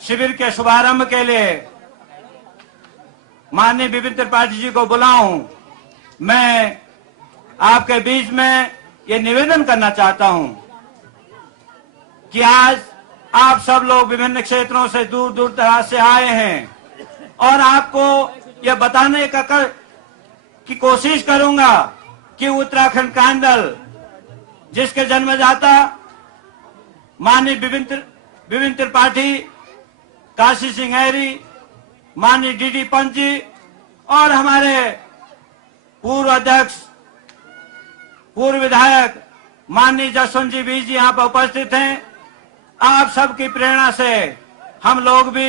शिविर के शुभारंभ के लिए माननीय विपिन त्रिपाठी जी को बुलाऊं, मैं आपके बीच में ये निवेदन करना चाहता हूं कि आज आप सब लोग विभिन्न क्षेत्रों से दूर दूर दराज से आए हैं और आपको ये बताने की कोशिश करूंगा कि उत्तराखंड कांडल जिसके जन्मदाता माननीय विपिन त्रिपाठी, काशी सिंह ऐरी, माननीय डीडी पंत जी और हमारे पूर्व अध्यक्ष, पूर्व विधायक माननीय जसवंत जी बीज जी यहाँ पर उपस्थित हैं। आप सबकी प्रेरणा से हम लोग भी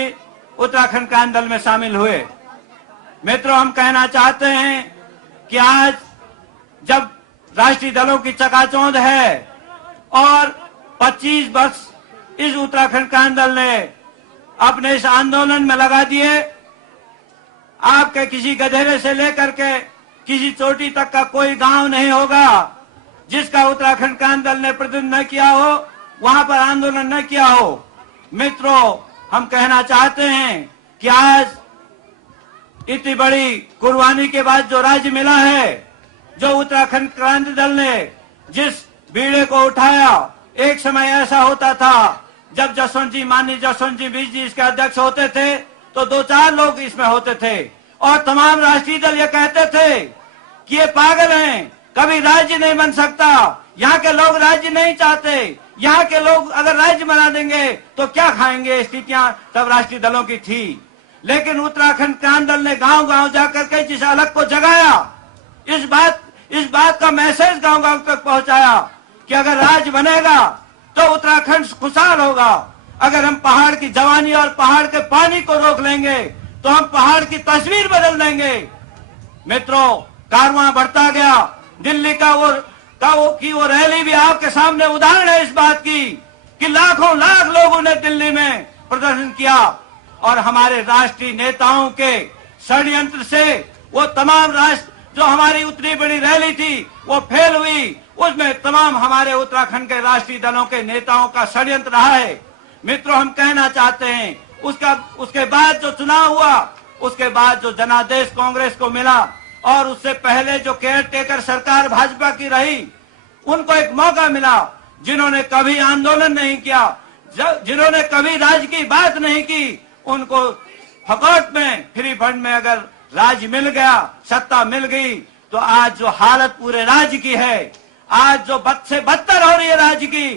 उत्तराखंड कांडल में शामिल हुए। मित्रों, हम कहना चाहते हैं कि आज जब राष्ट्रीय दलों की चकाचौंध है और 25 वर्ष इस उत्तराखंड कांडल ने अपने इस आंदोलन में लगा दिए, आपके किसी गधेरे से लेकर के किसी चोटी तक का कोई गांव नहीं होगा जिसका उत्तराखंड कांडल ने प्रतिनिधित्व न किया हो, वहां पर आंदोलन न किया हो। मित्रों, हम कहना चाहते हैं कि आज इतनी बड़ी कुर्बानी के बाद जो राज्य मिला है, जो उत्तराखंड क्रांति दल ने जिस बीड़े को उठाया, एक समय ऐसा होता था जब माननीय जसवंत जी बीज जी इसके अध्यक्ष होते थे तो 2-4 लोग इसमें होते थे और तमाम राष्ट्रीय दल ये कहते थे कि ये पागल हैं, कभी राज्य नहीं बन सकता, यहाँ के लोग राज्य नहीं चाहते, यहाँ के लोग अगर राज्य बना देंगे तो क्या खाएंगे। स्थितियां तब राष्ट्रीय दलों की थी, लेकिन उत्तराखंड क्रांति दल ने गांव गांव जाकर के जिस अलग को जगाया, इस बात का मैसेज गांव गांव तक पहुंचाया कि अगर राज्य बनेगा तो उत्तराखंड खुशहाल होगा। अगर हम पहाड़ की जवानी और पहाड़ के पानी को रोक लेंगे तो हम पहाड़ की तस्वीर बदल देंगे। मित्रों, कारवां बढ़ता गया। दिल्ली का वो रैली भी आपके सामने उदाहरण है इस बात की कि लाखों लाख लोगों ने दिल्ली में प्रदर्शन किया और हमारे राष्ट्रीय नेताओं के षड्यंत्र से वो तमाम राष्ट्र जो हमारी उतनी बड़ी रैली थी वो फेल हुई। उसमें तमाम हमारे उत्तराखंड के राष्ट्रीय दलों के नेताओं का षड्यंत्र रहा है। मित्रों, हम कहना चाहते हैं उसके बाद जो चुनाव हुआ, उसके बाद जो जनादेश कांग्रेस को मिला और उससे पहले जो केयर टेकर सरकार भाजपा की रही, उनको एक मौका मिला। जिन्होंने कभी आंदोलन नहीं किया, जिन्होंने कभी राज्य की बात नहीं की, उनको फकौट में फ्री फंड में अगर राज्य मिल गया, सत्ता मिल गई, तो आज जो हालत पूरे राज्य की है, आज जो बद से बदतर हो रही है राज्य की,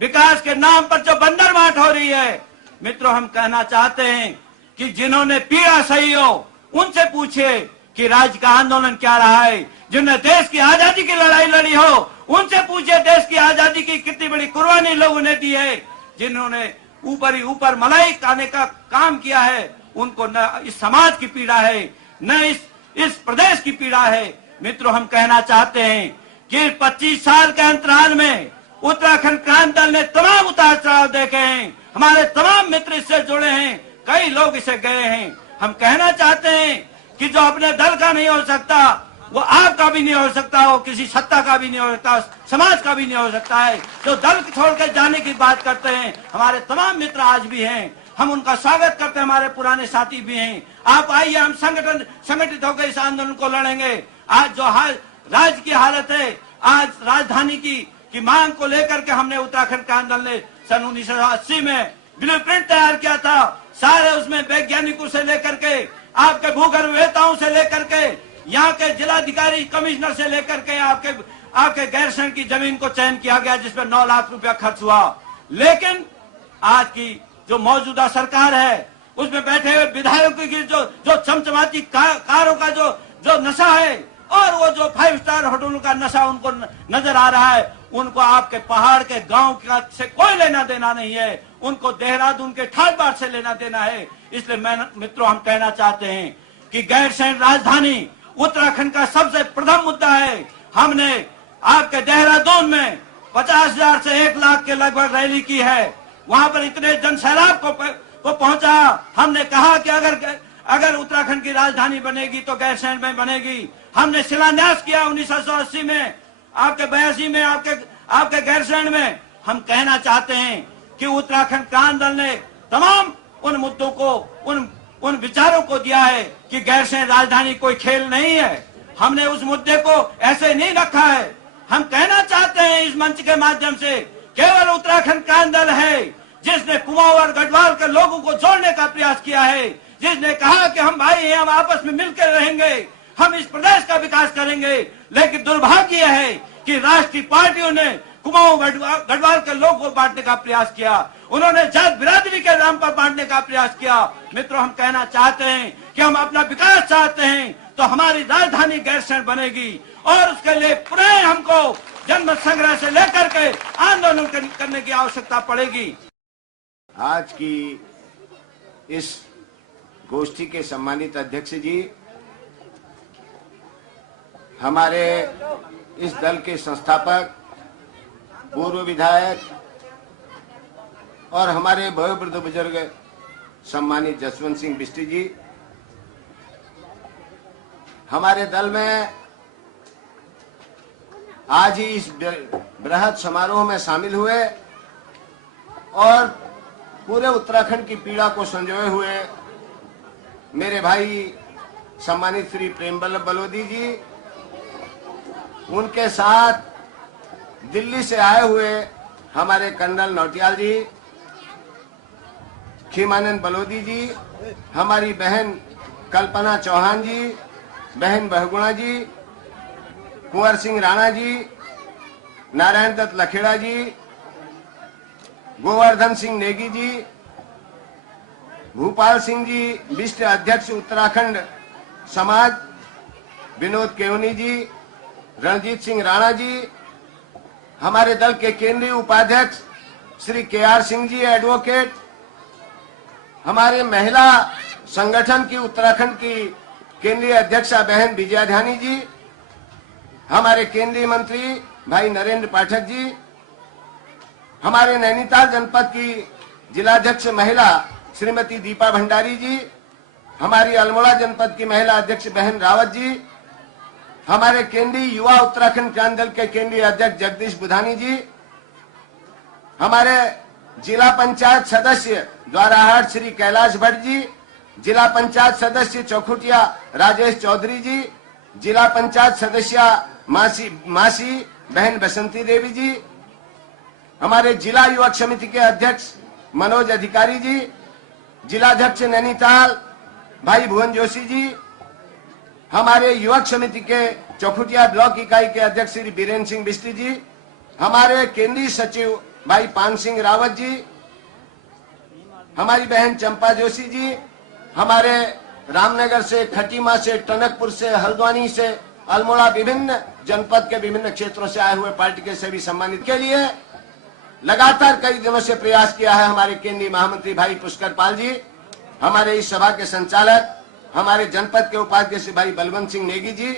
विकास के नाम पर जो बंदरमाट हो रही है। मित्रों, हम कहना चाहते हैं कि जिन्होंने पीड़ा सही हो उनसे पूछिए कि राज्य का आंदोलन क्या रहा है। जिन्होंने देश की आजादी की लड़ाई लड़ी हो उनसे पूछिए देश की आजादी की कितनी बड़ी कुर्बानी लोगों ने दी है। जिन्होंने ऊपर ही ऊपर मलाई खाने का काम किया है, उनको न इस समाज की पीड़ा है न इस प्रदेश की पीड़ा है। मित्रों, हम कहना चाहते हैं कि 25 साल के अंतराल में उत्तराखंड क्रांति दल ने तमाम उतार चढ़ाव देखे हैं। हमारे तमाम मित्र इससे जुड़े हैं, कई लोग इसे गए हैं। हम कहना चाहते हैं कि जो अपने दल का नहीं हो सकता वो आपका भी नहीं हो सकता, वो किसी सत्ता का भी नहीं हो सकता, समाज का भी नहीं हो सकता है। जो दल छोड़कर जाने की बात करते हैं, हमारे तमाम मित्र आज भी हैं, हम उनका स्वागत करते हैं, हमारे पुराने साथी भी हैं। आप आइए, हम संगठित होकर इस आंदोलन को लड़ेंगे। आज जो राज्य की हालत है, आज राजधानी की मांग को लेकर के हमने उत्तराखंड क्रांति दल ने सन 1980 में ब्लूप्रिंट तैयार किया था। सारे उसमें वैज्ञानिकों से लेकर के आपके भूगर्भवेताओं से लेकर के यहाँ के जिलाधिकारी कमिश्नर से लेकर के आपके गैरसैंण की जमीन को चयन किया गया जिसमें 9 लाख रुपया खर्च हुआ। लेकिन आज की जो मौजूदा सरकार है उसमें बैठे हुए विधायकों की जो चमचमाती कारों का जो नशा है और वो जो 5 स्टार होटलों का नशा उनको नजर आ रहा है, उनको आपके पहाड़ के गांव से कोई लेना देना नहीं है। उनको देहरादून के ठाट बाट से लेना देना है। इसलिए मित्रों, हम कहना चाहते हैं कि गैरसैंण राजधानी उत्तराखंड का सबसे प्रथम मुद्दा है। हमने आपके देहरादून में 50,000 से 1 लाख के लगभग रैली की है। वहां पर इतने जनसैलाब को पहुंचा। हमने कहा कि अगर उत्तराखंड की राजधानी बनेगी तो गैरसैंण में बनेगी। हमने शिलान्यास किया 1980 में, आपके 82 में, आपके गैरसैंण में। हम कहना चाहते हैं कि उत्तराखंड क्रांति दल ने तमाम उन मुद्दों को, उन विचारों को दिया है कि गैरसैंण राजधानी कोई खेल नहीं है। हमने उस मुद्दे को ऐसे नहीं रखा है। हम कहना चाहते हैं इस मंच के माध्यम से, केवल उत्तराखंड क्रांति दल है जिसने कुमाऊं और गढ़वाल के लोगों को जोड़ने का प्रयास किया है, जिसने कहा कि हम भाई हैं, हम आपस में मिलकर रहेंगे, हम इस प्रदेश का विकास करेंगे। लेकिन दुर्भाग्य है कि राष्ट्रीय पार्टियों ने कुमाऊं गढ़वाल के लोगों को बांटने का प्रयास किया, उन्होंने जात बिरादरी के नाम पर बांटने का प्रयास किया। मित्रों, हम कहना चाहते हैं कि हम अपना विकास चाहते हैं तो हमारी राजधानी गैरसैंण बनेगी और उसके लिए पुनः हमको जनमत संग्रह से लेकर के आंदोलन करने की आवश्यकता पड़ेगी। आज की इस गोष्ठी के सम्मानित अध्यक्ष जी, हमारे इस दल के संस्थापक, पूर्व विधायक और हमारे वयोवृद्ध बुजुर्ग सम्मानित जसवंत सिंह बिष्ट जी, हमारे दल में आज ही इस बृहद समारोह में शामिल हुए और पूरे उत्तराखंड की पीड़ा को संजोए हुए मेरे भाई सम्मानित श्री प्रेम बल्लभ बलोदी जी, उनके साथ दिल्ली से आए हुए हमारे कर्नल नौटियाल जी, खीमानंद बलोदी जी, हमारी बहन कल्पना चौहान जी, बहन बहुगुणा जी, कुंवर सिंह राणा जी, नारायण दत्त लखेड़ा जी, गोवर्धन सिंह नेगी जी, भूपाल सिंह जी, विशिष्ट अध्यक्ष उत्तराखंड समाज विनोद केवनी जी, रणजीत सिंह राणा जी, हमारे दल के केंद्रीय उपाध्यक्ष श्री KR सिंह जी एडवोकेट, हमारे महिला संगठन की उत्तराखंड की केंद्रीय अध्यक्षा बहन विजया ध्यानी जी, हमारे केंद्रीय मंत्री भाई नरेंद्र पाठक जी, हमारे नैनीताल जनपद की जिलाध्यक्ष महिला श्रीमती दीपा भंडारी जी, हमारी अल्मोड़ा जनपद की महिला अध्यक्ष बहन रावत जी, हमारे केंद्रीय युवा उत्तराखंड क्रांति दल के केंद्रीय अध्यक्ष जगदीश बुधानी जी, हमारे जिला पंचायत सदस्य द्वाराहाट श्री कैलाश भट्ट जी, जिला पंचायत सदस्य चौखुटिया राजेश चौधरी जी, जिला पंचायत सदस्य मासी बहन बसंती देवी जी, हमारे जिला युवक समिति के अध्यक्ष मनोज अधिकारी जी, जिलाध्यक्ष नैनीताल भाई भुवन जोशी जी, हमारे युवक समिति के चौखुटिया ब्लॉक इकाई के अध्यक्ष श्री बीरेन्द्र सिंह बिष्ट जी, हमारे केंद्रीय सचिव भाई पान सिंह रावत जी, हमारी बहन चंपा जोशी जी, हमारे रामनगर से, खटीमा से, टनकपुर से, हल्द्वानी से, अल्मोड़ा, विभिन्न जनपद के विभिन्न क्षेत्रों से आए हुए पार्टी के सभी सम्मानित के लिए लगातार कई दिनों से प्रयास किया है हमारे केंद्रीय महामंत्री भाई पुष्कर पाल जी, हमारे इस सभा के संचालक, हमारे जनपद के उपाध्यक्ष भाई बलवंत सिंह नेगी जी,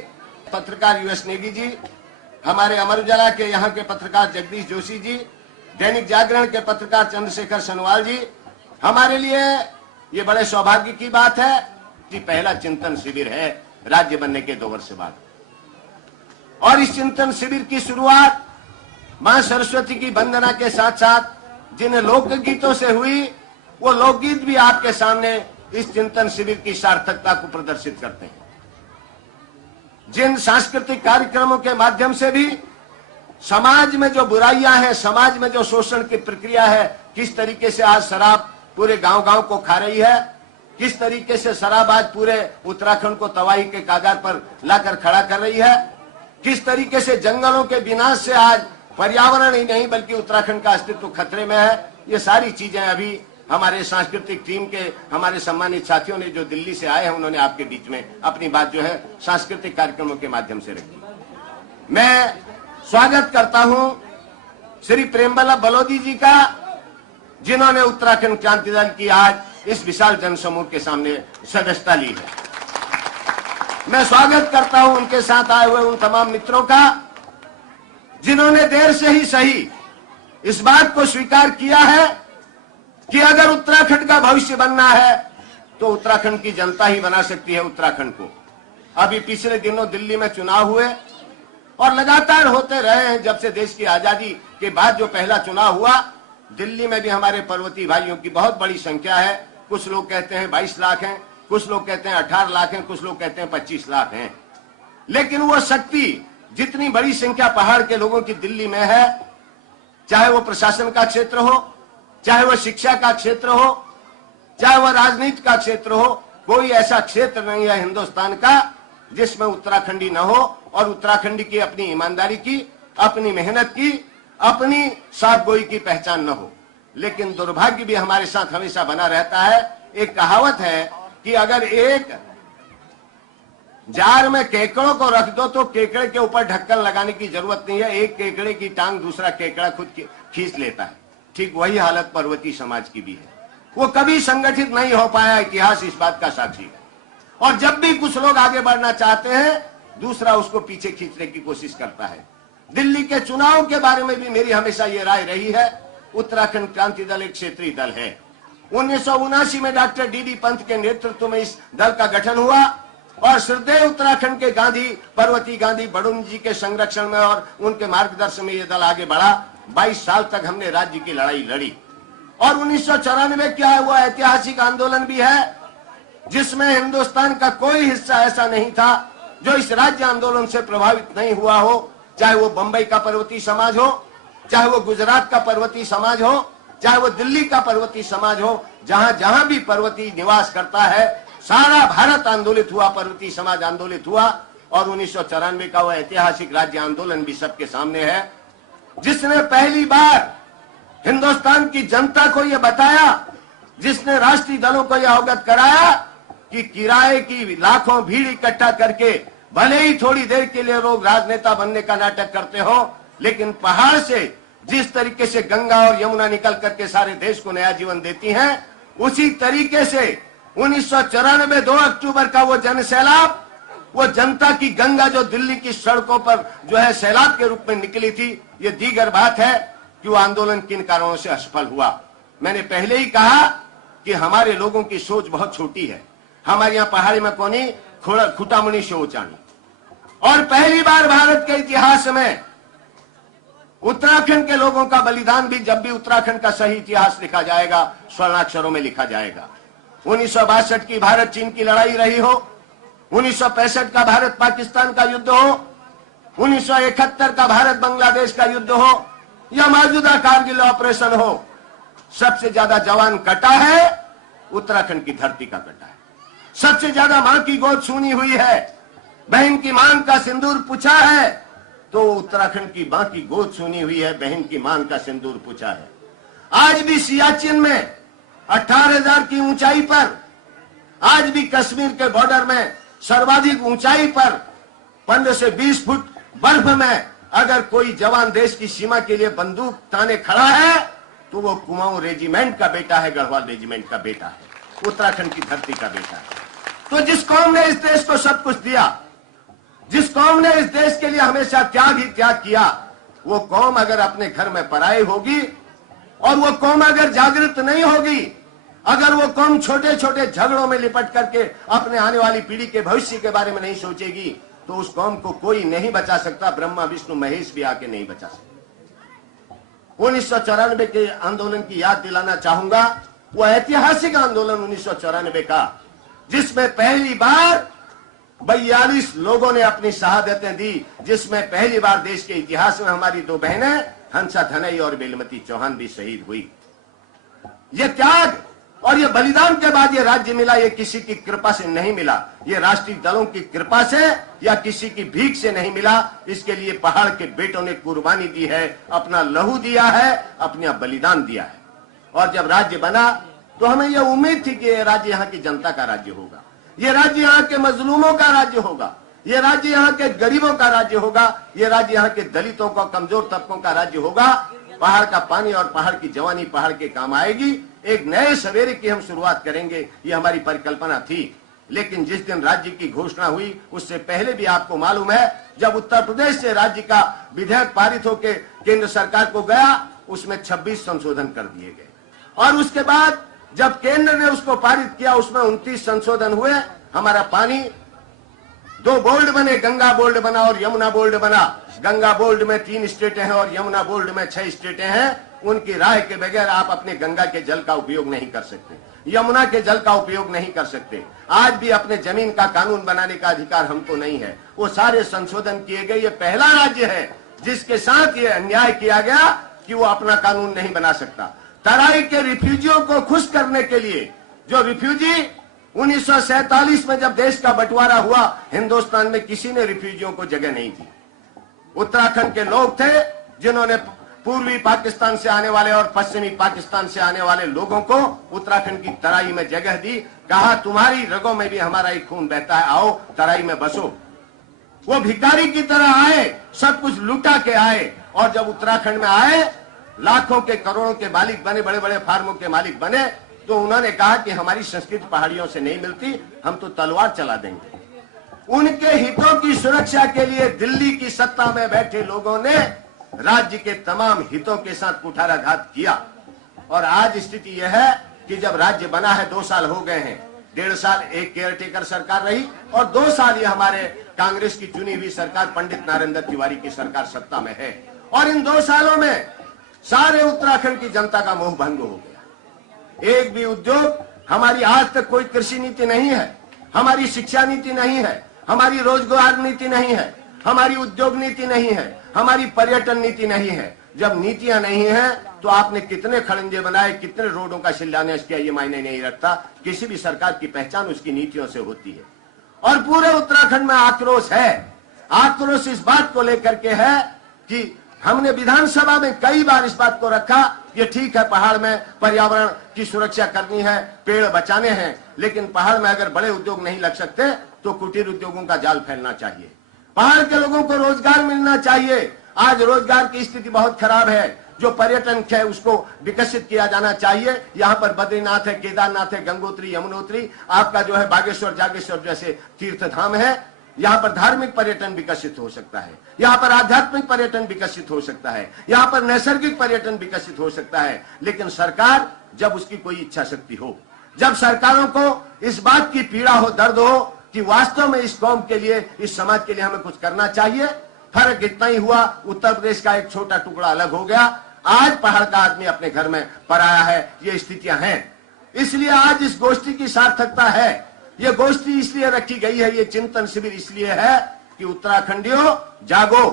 पत्रकार US नेगी जी, हमारे अमर उजाला के यहाँ के पत्रकार जगदीश जोशी जी, दैनिक जागरण के पत्रकार चंद्रशेखर सनवाल जी। हमारे लिए ये बड़े सौभाग्य की बात है कि पहला चिंतन शिविर है राज्य बनने के 2 वर्ष बाद, और इस चिंतन शिविर की शुरुआत मां सरस्वती की वंदना के साथ साथ जिन लोकगीतों से हुई, वो लोकगीत भी आपके सामने इस चिंतन शिविर की सार्थकता को प्रदर्शित करते हैं। जिन सांस्कृतिक कार्यक्रमों के माध्यम से भी समाज में जो बुराइयां हैं, समाज में जो शोषण की प्रक्रिया है, किस तरीके से आज शराब पूरे गांव-गांव को खा रही है, किस तरीके से शराब आज पूरे उत्तराखंड को तबाही के कागार पर लाकर खड़ा कर रही है, किस तरीके से जंगलों के विनाश से आज पर्यावरण ही नहीं बल्कि उत्तराखंड का अस्तित्व खतरे में है। ये सारी चीजें अभी हमारे सांस्कृतिक टीम के हमारे सम्मानित साथियों ने जो दिल्ली से आए हैं, उन्होंने आपके बीच में अपनी बात जो है सांस्कृतिक कार्यक्रमों के माध्यम से रखी। मैं स्वागत करता हूं श्री प्रेम बल्लभ बलोदी जी का, जिन्होंने उत्तराखंड क्रांति दल की आज इस विशाल जनसमूह के सामने सदस्यता ली है। मैं स्वागत करता हूं उनके साथ आए हुए उन तमाम मित्रों का, जिन्होंने देर से ही सही इस बात को स्वीकार किया है कि अगर उत्तराखंड का भविष्य बनना है तो उत्तराखंड की जनता ही बना सकती है उत्तराखंड को। अभी पिछले दिनों दिल्ली में चुनाव हुए और लगातार होते रहे हैं। जब से देश की आजादी के बाद जो पहला चुनाव हुआ, दिल्ली में भी हमारे पर्वतीय भाइयों की बहुत बड़ी संख्या है कुछ लोग कहते हैं 22 लाख हैं, कुछ लोग कहते हैं 18 लाख हैं, कुछ लोग कहते हैं 25 लाख हैं। लेकिन वो शक्ति जितनी बड़ी संख्या पहाड़ के लोगों की दिल्ली में है, चाहे वो प्रशासन का क्षेत्र हो, चाहे वो शिक्षा का क्षेत्र हो, चाहे वो राजनीति का क्षेत्र हो, कोई ऐसा क्षेत्र नहीं है हिंदुस्तान का जिसमें उत्तराखंडी न हो और उत्तराखंडी की अपनी ईमानदारी की, अपनी मेहनत की, अपनी साफगोई की पहचान न हो। लेकिन दुर्भाग्य भी हमारे साथ हमेशा बना रहता है। एक कहावत है कि अगर एक जार में केकड़ों को रख दो तो केकड़े के ऊपर ढक्कन लगाने की जरूरत नहीं है, एक केकड़े की टांग दूसरा केकड़ा खुद खींच लेता है। ठीक वही हालत पर्वतीय समाज की भी है। वो कभी संगठित नहीं हो पाया, इतिहास इस बात का साक्षी है। और जब भी कुछ लोग आगे बढ़ना चाहते हैं, दूसरा उसको पीछे खींचने की कोशिश करता है। दिल्ली के चुनाव के बारे में भी मेरी हमेशा ये राय रही है, उत्तराखंड क्रांति दल एक क्षेत्रीय दल है। 1979 में डॉक्टर डी.डी. पंत के नेतृत्व में इस दल का गठन हुआ और श्रद्धेय उत्तराखंड के गांधी, पर्वती गांधी बड़ुन जी के संरक्षण में और उनके मार्गदर्शन में यह दल आगे बढ़ा। 22 साल तक हमने राज्य की लड़ाई लड़ी और 1994 क्या है, वो ऐतिहासिक आंदोलन भी है जिसमें हिंदुस्तान का कोई हिस्सा ऐसा नहीं था जो इस राज्य आंदोलन से प्रभावित नहीं हुआ हो। चाहे वो बंबई का पर्वतीय समाज हो, चाहे वो गुजरात का पर्वतीय समाज हो, चाहे वो दिल्ली का पर्वतीय समाज हो, जहां जहां भी पर्वतीय निवास करता है, सारा भारत आंदोलित हुआ, पर्वतीय समाज आंदोलित हुआ। और 1994 का वो ऐतिहासिक राज्य आंदोलन भी सबके सामने है, जिसने पहली बार हिंदुस्तान की जनता को यह बताया, जिसने राष्ट्रीय दलों को यह अवगत कराया कि किराए की लाखों भीड़ इकट्ठा करके भले ही थोड़ी देर के लिए लोग राजनेता बनने का नाटक करते हो, लेकिन पहाड़ से जिस तरीके से गंगा और यमुना निकल करके सारे देश को नया जीवन देती हैं, उसी तरीके से 1994 2 अक्टूबर का वो जन सैलाब, वो जनता की गंगा जो दिल्ली की सड़कों पर जो है सैलाब के रूप में निकली थी, ये दीगर बात है कि वो आंदोलन किन कारणों से असफल हुआ। मैंने पहले ही कहा कि हमारे लोगों की सोच बहुत छोटी है। हमारे यहाँ पहाड़ी में कोनी खुटामणी शोचानी। और पहली बार भारत के इतिहास में उत्तराखंड के लोगों का बलिदान भी, जब भी उत्तराखंड का सही इतिहास लिखा जाएगा, स्वर्णाक्षरों में लिखा जाएगा। 1962 की भारत चीन की लड़ाई रही हो, 1965 का भारत पाकिस्तान का युद्ध हो, 1971 का भारत बांग्लादेश का युद्ध हो, या मौजूदा कारगिल ऑपरेशन हो, सबसे ज्यादा जवान कटा है उत्तराखंड की धरती का कटा है। सबसे ज्यादा मां की गोद सुनी हुई है, बहन की मांग का सिंदूर पूछा है तो उत्तराखंड की मां की गोद सुनी हुई है, बहन की मांग का सिंदूर पूछा है। आज भी सियाचिन में 18,000 की ऊंचाई पर, आज भी कश्मीर के बॉर्डर में सर्वाधिक ऊंचाई पर 15 से 20 फुट बर्फ में अगर कोई जवान देश की सीमा के लिए बंदूक ताने खड़ा है तो वो कुमाऊं रेजिमेंट का बेटा है, गढ़वाल रेजिमेंट का बेटा है, उत्तराखंड की धरती का बेटा है। तो जिस कौम ने इस देश को सब कुछ दिया, जिस कौम ने इस देश के लिए हमेशा त्याग ही त्याग किया, वो कौम अगर अपने घर में पराई होगी और वो कौम अगर जागृत नहीं होगी, अगर वो कौम छोटे छोटे झगड़ों में लिपट करके अपने आने वाली पीढ़ी के भविष्य के बारे में नहीं सोचेगी, तो उस कौम को कोई नहीं बचा सकता, ब्रह्मा विष्णु महेश भी आके नहीं बचा सकता। 1994 के आंदोलन की याद दिलाना चाहूंगा, वो ऐतिहासिक आंदोलन 1994 का, जिसमें पहली बार 42 लोगों ने अपनी शहादतें दी, जिसमें पहली बार देश के इतिहास में हमारी 2 बहनें हंसा धनई और बेलमती चौहान भी शहीद हुई। ये त्याग और ये बलिदान के बाद ये राज्य मिला, ये किसी की कृपा से नहीं मिला, ये राष्ट्रीय दलों की कृपा से या किसी की भीख से नहीं मिला। इसके लिए पहाड़ के बेटों ने कुर्बानी दी है, अपना लहू दिया है, अपना बलिदान दिया है। और जब राज्य बना तो हमें यह उम्मीद थी कि यह राज्य यहाँ की जनता का राज्य होगा, ये राज्य यहाँ के मजलूमों का राज्य होगा, ये राज्य यहाँ के गरीबों का राज्य होगा, ये राज्य यहाँ के दलितों का, कमजोर तबकों का राज्य होगा। पहाड़ का पानी और पहाड़ की जवानी पहाड़ के काम आएगी, एक नए सवेरे की हम शुरुआत करेंगे, ये हमारी परिकल्पना थी। लेकिन जिस दिन राज्य की घोषणा हुई उससे पहले भी आपको मालूम है, जब उत्तर प्रदेश से राज्य का विधेयक पारित होकर केंद्र सरकार को गया, उसमें 26 संशोधन कर दिए गए और उसके बाद जब केंद्र ने उसको पारित किया उसमें 29 संशोधन हुए। हमारा पानी 2 बोर्ड बने, गंगा बोर्ड बना और यमुना बोर्ड बना। गंगा बोर्ड में 3 स्टेटें हैं और यमुना बोर्ड में 6 स्टेटें हैं। उनकी राय के बगैर आप अपने गंगा के जल का उपयोग नहीं कर सकते, यमुना के जल का उपयोग नहीं कर सकते। आज भी अपने जमीन का कानून बनाने का अधिकार हमको नहीं है। वो सारे संशोधन किए गए। ये पहला राज्य है जिसके साथ ये अन्याय किया गया कि वो अपना कानून नहीं बना सकता। तराई के रिफ्यूजियों को खुश करने के लिए, जो रिफ्यूजी 1947 में जब देश का बंटवारा हुआ, हिंदुस्तान में किसी ने रिफ्यूजियों को जगह नहीं दी। उत्तराखंड के लोग थे जिन्होंने पूर्वी पाकिस्तान से आने वाले और पश्चिमी पाकिस्तान से आने वाले लोगों को उत्तराखंड की तराई में जगह दी। कहा तुम्हारी रगों में भी हमारा ही खून बहता है, आओ तराई में बसो। वो भिखारी की तरह आए, सब कुछ लुटा के आए, और जब उत्तराखंड में आए, लाखों के करोड़ों के मालिक बने, बड़े बड़े फार्मों के मालिक बने, तो उन्होंने कहा कि हमारी संस्कृति पहाड़ियों से नहीं मिलती, हम तो तलवार चला देंगे। उनके हितों की सुरक्षा के लिए दिल्ली की सत्ता में बैठे लोगों ने राज्य के तमाम हितों के साथ कुठाराघात किया। और आज स्थिति यह है कि जब राज्य बना है, 2 साल हो गए हैं, 1.5 साल एक केयरटेकर सरकार रही और 2 साल ये हमारे कांग्रेस की चुनी हुई सरकार पंडित नरेंद्र तिवारी की सरकार सत्ता में है। और इन 2 सालों में सारे उत्तराखंड की जनता का मोह भंग हो गया। एक भी उद्योग, हमारी आज तक कोई कृषि नीति नहीं है, हमारी शिक्षा नीति नहीं है, हमारी रोजगार नीति नहीं है, हमारी उद्योग नीति नहीं है, हमारी पर्यटन नीति नहीं है। जब नीतियां नहीं है तो आपने कितने खड़ंजे बनाए, कितने रोडों का शिलान्यास किया, ये मायने नहीं रखता। किसी भी सरकार की पहचान उसकी नीतियों से होती है। और पूरे उत्तराखंड में आक्रोश है। आक्रोश इस बात को लेकर के है कि हमने विधानसभा में कई बार इस बात को रखा, ये ठीक है पहाड़ में पर्यावरण की सुरक्षा करनी है, पेड़ बचाने हैं, लेकिन पहाड़ में अगर बड़े उद्योग नहीं लग सकते तो कुटीर उद्योगों का जाल फैलना चाहिए। पहाड़ के लोगों को रोजगार मिलना चाहिए। आज रोजगार की स्थिति बहुत खराब है। जो पर्यटन है उसको विकसित किया जाना चाहिए। यहाँ पर बद्रीनाथ है, केदारनाथ है, गंगोत्री, यमुनोत्री, आपका जो है बागेश्वर, जागेश्वर जैसे तीर्थ धाम है। यहाँ पर धार्मिक पर्यटन विकसित हो सकता है, यहाँ पर आध्यात्मिक पर्यटन विकसित हो सकता है, यहाँ पर नैसर्गिक पर्यटन विकसित हो सकता है। लेकिन सरकार, जब उसकी कोई इच्छा शक्ति हो, जब सरकारों को इस बात की पीड़ा हो, दर्द हो कि वास्तव में इस कौम के लिए, इस समाज के लिए हमें कुछ करना चाहिए। फर्क इतना ही हुआ, उत्तर प्रदेश का एक छोटा टुकड़ा अलग हो गया, आज पहाड़ का आदमी अपने घर में पराया है। ये स्थितियां हैं, इसलिए आज इस गोष्ठी की सार्थकता है। ये गोष्ठी इसलिए रखी गई है, ये चिंतन शिविर इसलिए है कि उत्तराखंडियों जागो,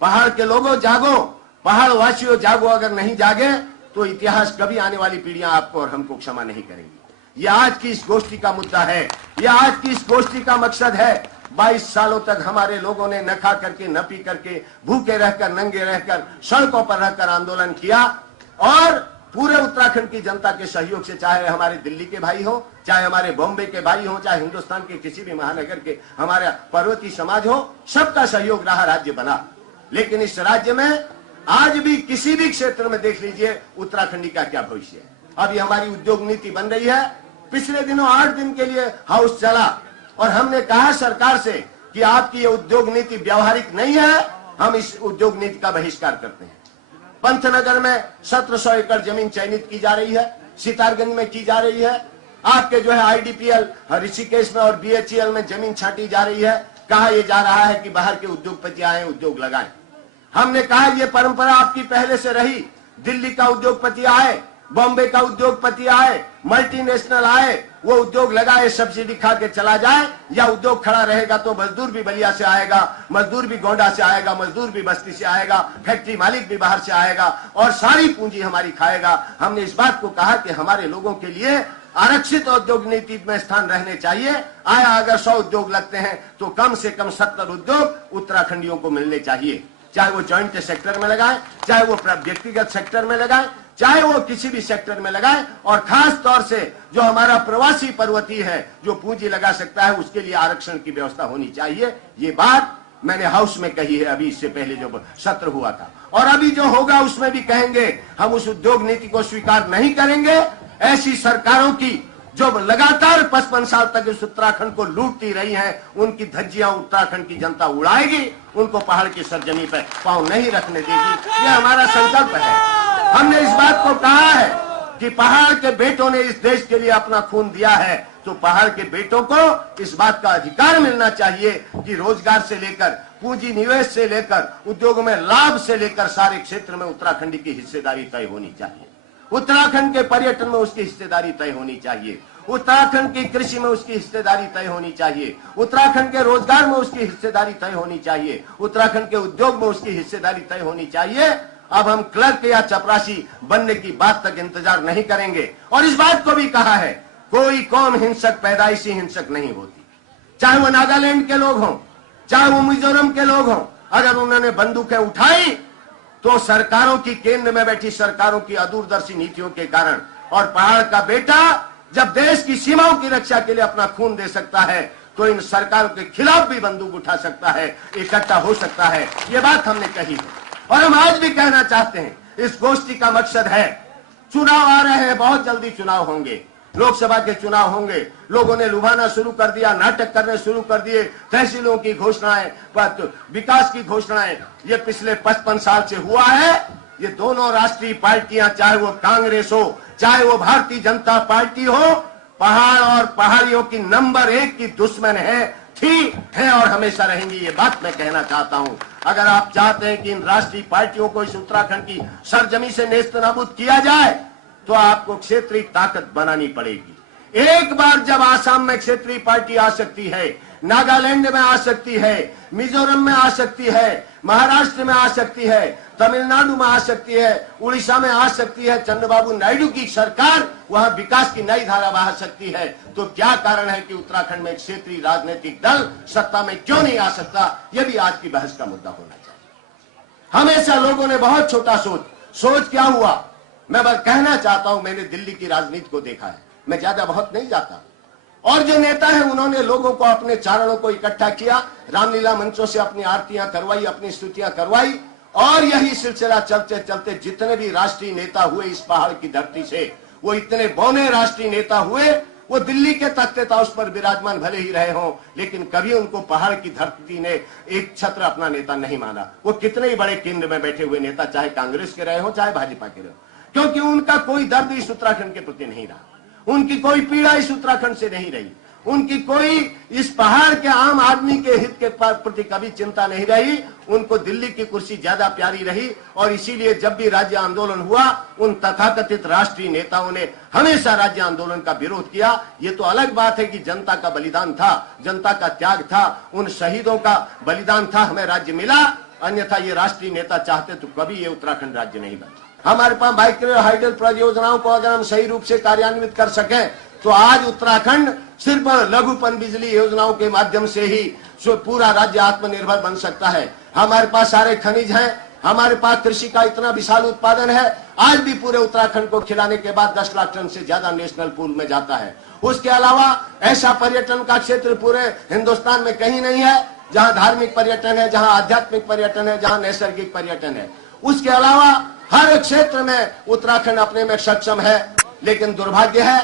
पहाड़ के लोगों जागो, पहाड़ वासियों जागो। अगर नहीं जागे तो इतिहास कभी आने वाली पीढ़ियां आपको और हमको क्षमा नहीं करेंगी। ये आज की इस गोष्ठी का मुद्दा है, ये आज की इस गोष्ठी का मकसद है। 22 सालों तक हमारे लोगों ने न खा करके, न पी करके, भूखे रहकर, नंगे रहकर, सड़कों पर रहकर आंदोलन किया। और पूरे उत्तराखंड की जनता के सहयोग से, चाहे हमारे दिल्ली के भाई हो, चाहे हमारे बॉम्बे के भाई हो, चाहे हिंदुस्तान के किसी भी महानगर के हमारा पर्वतीय समाज हो, सबका सहयोग रहा, राज्य बना। लेकिन इस राज्य में आज भी किसी भी क्षेत्र में देख लीजिए उत्तराखंडी का क्या भविष्य है। अभी हमारी उद्योग नीति बन रही है। पिछले दिनों 8 दिन के लिए हाउस चला और हमने कहा सरकार से कि आपकी ये उद्योग नीति व्यावहारिक नहीं है, हम इस उद्योग नीति का बहिष्कार करते हैं। पंतनगर में 1700 एकड़ जमीन चयनित की जा रही है, सितारगंज में की जा रही है, आपके जो है IDPL ऋषिकेश में और BHEL में जमीन छांटी जा रही है। कहा यह जा रहा है कि बाहर के उद्योगपति आए, उद्योग लगाएं। हमने कहा यह परंपरा आपकी पहले से रही। दिल्ली का उद्योगपति आए, बॉम्बे का उद्योगपति आए, मल्टीनेशनल आए, वो उद्योग लगाए, सब्सिडी खा के चला जाए, या उद्योग खड़ा रहेगा तो मजदूर भी बलिया से आएगा, मजदूर भी गोंडा से आएगा, मजदूर भी बस्ती से आएगा, फैक्ट्री मालिक भी बाहर से आएगा और सारी पूंजी हमारी खाएगा। हमने इस बात को कहा कि हमारे लोगों के लिए आरक्षित उद्योग नीति में स्थान रहने चाहिए। आया अगर 100 उद्योग लगते हैं तो कम से कम 70 उद्योग उत्तराखंडियों को मिलने चाहिए, चाहे वो जॉइंट सेक्टर में लगाए, चाहे वो व्यक्तिगत सेक्टर में लगाए, चाहे वो किसी भी सेक्टर में लगाए। और खास तौर से जो हमारा प्रवासी पर्वतीय है, जो पूंजी लगा सकता है, उसके लिए आरक्षण की व्यवस्था होनी चाहिए। ये बात मैंने हाउस में कही है, अभी इससे पहले जो सत्र हुआ था, और अभी जो होगा उसमें भी कहेंगे। हम उस उद्योग नीति को स्वीकार नहीं करेंगे। ऐसी सरकारों की जो लगातार 55 साल तक इस उत्तराखंड को लूटती रही हैं, उनकी धज्जियां उत्तराखंड की जनता उड़ाएगी, उनको पहाड़ की सरजमी पर पांव नहीं रखने देगी। ये हमारा संकल्प है। हमने इस बात को कहा है कि पहाड़ के बेटों ने इस देश के लिए अपना खून दिया है, तो पहाड़ के बेटों को इस बात का अधिकार मिलना चाहिए कि रोजगार से लेकर पूंजी निवेश से लेकर उद्योगों में लाभ से लेकर सारे क्षेत्र में उत्तराखंड की हिस्सेदारी तय होनी चाहिए। उत्तराखंड के पर्यटन में उसकी हिस्सेदारी तय होनी चाहिए। उत्तराखंड की कृषि में उसकी हिस्सेदारी तय होनी चाहिए। उत्तराखंड के रोजगार में उसकी हिस्सेदारी तय होनी चाहिए। उत्तराखंड के उद्योग में उसकी हिस्सेदारी तय होनी चाहिए। अब हम क्लर्क या चपरासी बनने की बात तक इंतजार नहीं करेंगे। और इस बात को भी कहा है, कोई कौम हिंसक पैदाइशी हिंसक नहीं होती, चाहे वो नागालैंड के लोग हों, चाहे वो मिजोरम के लोग हों। अगर उन्होंने बंदूकें उठाई तो सरकारों की, केंद्र में बैठी सरकारों की अदूरदर्शी नीतियों के कारण। और पहाड़ का बेटा जब देश की सीमाओं की रक्षा के लिए अपना खून दे सकता है तो इन सरकारों के खिलाफ भी बंदूक उठा सकता है, इकट्ठा हो सकता है। ये बात हमने कही है और हम आज भी कहना चाहते हैं। इस गोष्ठी का मकसद है, चुनाव आ रहे हैं, बहुत जल्दी चुनाव होंगे, लोकसभा के चुनाव होंगे। लोगों ने लुभाना शुरू कर दिया, नाटक करने शुरू कर दिए, तहसीलों की घोषणाएं, विकास की घोषणाएं, ये पिछले 55 साल से हुआ है। ये दोनों राष्ट्रीय पार्टियां, चाहे वो कांग्रेस हो चाहे वो भारतीय जनता पार्टी हो, पहाड़ और पहाड़ियों की नंबर 1 की दुश्मन है और हमेशा रहेंगी। ये बात मैं कहना चाहता हूं। अगर आप चाहते हैं कि इन राष्ट्रीय पार्टियों को इस उत्तराखंड की सरजमी से नेस्तनाबूद किया जाए तो आपको क्षेत्रीय ताकत बनानी पड़ेगी। एक बार जब आसाम में क्षेत्रीय पार्टी आ सकती है, नागालैंड में आ सकती है, मिजोरम में आ सकती है, महाराष्ट्र में आ सकती है, तमिलनाडु में आ सकती है, उड़ीसा में आ सकती है, चंद्रबाबू नायडू की सरकार वहां विकास की नई धारा बहा सकती है, तो क्या कारण है कि उत्तराखंड में क्षेत्रीय राजनीतिक दल सत्ता में क्यों नहीं आ सकता? यह भी आज की बहस का मुद्दा होना चाहिए। हमेशा लोगों ने बहुत छोटा सोच क्या हुआ? मैं बस कहना चाहता हूं, मैंने दिल्ली की राजनीति को देखा है, मैं ज्यादा बहुत नहीं जाता। और जो नेता है उन्होंने लोगों को, अपने चारणों को इकट्ठा किया, रामलीला मंचों से अपनी आरतियां करवाई, अपनी स्तुतियां करवाई, और यही सिलसिला चलते चलते जितने भी राष्ट्रीय नेता हुए इस पहाड़ की धरती से, वो इतने बौने राष्ट्रीय नेता हुए। वो दिल्ली के तख्ते ताउस पर विराजमान भले ही रहे हों, लेकिन कभी उनको पहाड़ की धरती ने एक छत्र अपना नेता नहीं माना। वो कितने ही बड़े केंद्र में बैठे हुए नेता, चाहे कांग्रेस के रहे हो चाहे भाजपा के रहे हो, क्योंकि उनका कोई दर्द इस उत्तराखंड के प्रति नहीं रहा, उनकी कोई पीड़ा इस उत्तराखंड से नहीं रही, उनकी कोई इस पहाड़ के आम आदमी के हित के प्रति कभी चिंता नहीं रही। उनको दिल्ली की कुर्सी ज्यादा प्यारी रही। और इसीलिए जब भी राज्य आंदोलन हुआ, उन तथाकथित राष्ट्रीय नेताओं ने हमेशा राज्य आंदोलन का विरोध किया। ये तो अलग बात है कि जनता का बलिदान था, जनता का त्याग था, उन शहीदों का बलिदान था, हमें राज्य मिला। अन्यथा ये राष्ट्रीय नेता चाहते तो कभी ये उत्तराखंड राज्य नहीं बनता। हमारे पास माइक्रो हाइडल परियोजनाओं को अगर हम सही रूप से कार्यान्वित कर सकें तो आज उत्तराखंड सिर्फ लघु पन बिजली योजनाओं के माध्यम से ही पूरा राज्य आत्मनिर्भर बन सकता है। हमारे पास सारे खनिज हैं, हमारे पास कृषि का इतना विशाल उत्पादन है। आज भी पूरे उत्तराखंड को खिलाने के बाद 10 लाख टन से ज्यादा नेशनल पूल में जाता है। उसके अलावा ऐसा पर्यटन का क्षेत्र पूरे हिंदुस्तान में कहीं नहीं है जहां धार्मिक पर्यटन है, जहां आध्यात्मिक पर्यटन है, जहां नैसर्गिक पर्यटन है। उसके अलावा हर क्षेत्र में उत्तराखंड अपने में सक्षम है। लेकिन दुर्भाग्य है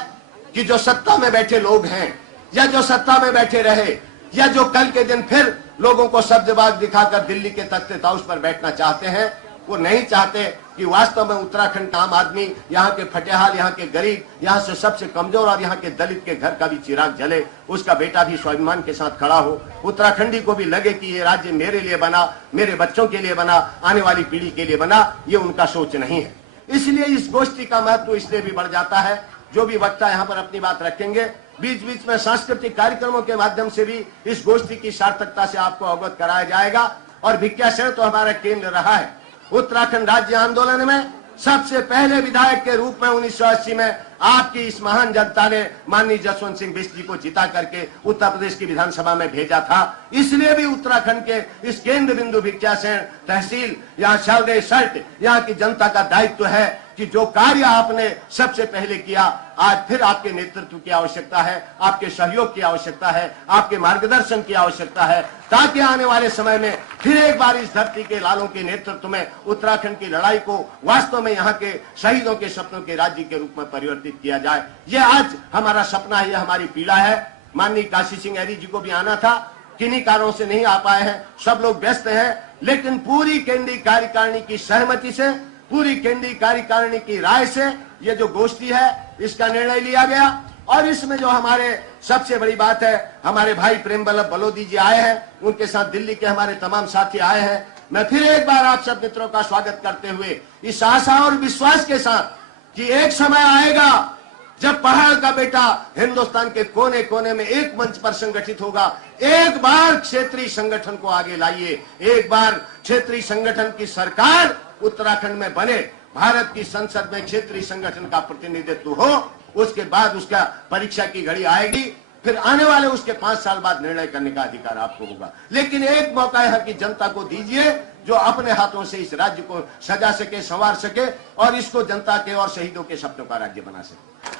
कि जो सत्ता में बैठे लोग हैं, या जो सत्ता में बैठे रहे, या जो कल के दिन फिर लोगों को शब्दबाज दिखाकर दिल्ली के तख्ते ताउस पर बैठना चाहते हैं, वो नहीं चाहते कि वास्तव में उत्तराखंड का आम आदमी, यहाँ के फटेहाल, यहाँ के गरीब, यहाँ से सबसे कमजोर और यहाँ के दलित के घर का भी चिराग जले, उसका बेटा भी स्वाभिमान के साथ खड़ा हो। उत्तराखंडी को भी लगे कि ये राज्य मेरे लिए बना, मेरे बच्चों के लिए बना, आने वाली पीढ़ी के लिए बना। ये उनका सोच नहीं है। इसलिए इस गोष्ठी का महत्व इसलिए भी बढ़ जाता है। जो भी वक्ता यहाँ पर अपनी बात रखेंगे, बीच बीच में सांस्कृतिक कार्यक्रमों के माध्यम से भी इस गोष्ठी की सार्थकता से आपको अवगत कराया जाएगा। और भिक्षाशरण तो हमारा केंद्र रहा है। उत्तराखंड राज्य आंदोलन में सबसे पहले विधायक के रूप में 1980 में आपकी इस महान जनता ने माननीय जसवंत सिंह बिष्ट जी को जिता करके उत्तर प्रदेश की विधानसभा में भेजा था। इसलिए भी उत्तराखंड के इस केंद्र बिंदु भिक्षाशरण तहसील, यहाँ शालदे सर्ट, यहाँ की जनता का दायित्व है कि जो कार्य आपने सबसे पहले किया, आज फिर आपके नेतृत्व की आवश्यकता है, आपके सहयोग की आवश्यकता है, आपके मार्गदर्शन की आवश्यकता है, ताकि आने वाले समय में फिर एक बार इस धरती के लालों के नेतृत्व में उत्तराखंड की लड़ाई को वास्तव में यहाँ के शहीदों के सपनों के राज्य के रूप में परिवर्तित किया जाए। ये आज हमारा सपना है, ये हमारी पीड़ा है। माननीय काशी सिंह ऐरी जी को भी आना था, किन्हीं कारणों से नहीं आ पाए हैं, सब लोग व्यस्त हैं। लेकिन पूरी केंद्रीय कार्यकारिणी की सहमति से, पूरी केंद्रीय कार्यकारिणी की राय से ये जो गोष्ठी है इसका निर्णय लिया गया। और इसमें जो हमारे सबसे बड़ी बात है, हमारे भाई प्रेम बल्लभ बलोदी जी आए हैं, उनके साथ दिल्ली के हमारे तमाम साथी आए हैं। मैं फिर एक बार आप सब मित्रों का स्वागत करते हुए इस आशा और विश्वास के साथ कि एक समय आएगा जब पहाड़ का बेटा हिंदुस्तान के कोने कोने में एक मंच पर संगठित होगा। एक बार क्षेत्रीय संगठन को आगे लाइए, एक बार क्षेत्रीय संगठन की सरकार उत्तराखंड में बने, भारत की संसद में क्षेत्रीय संगठन का प्रतिनिधित्व हो, उसके बाद उसका परीक्षा की घड़ी आएगी, फिर आने वाले उसके 5 साल बाद निर्णय करने का अधिकार आपको होगा। लेकिन एक मौका यहाँ की जनता को दीजिए जो अपने हाथों से इस राज्य को सजा सके, संवार सके और इसको जनता के और शहीदों के सपनों का राज्य बना सके।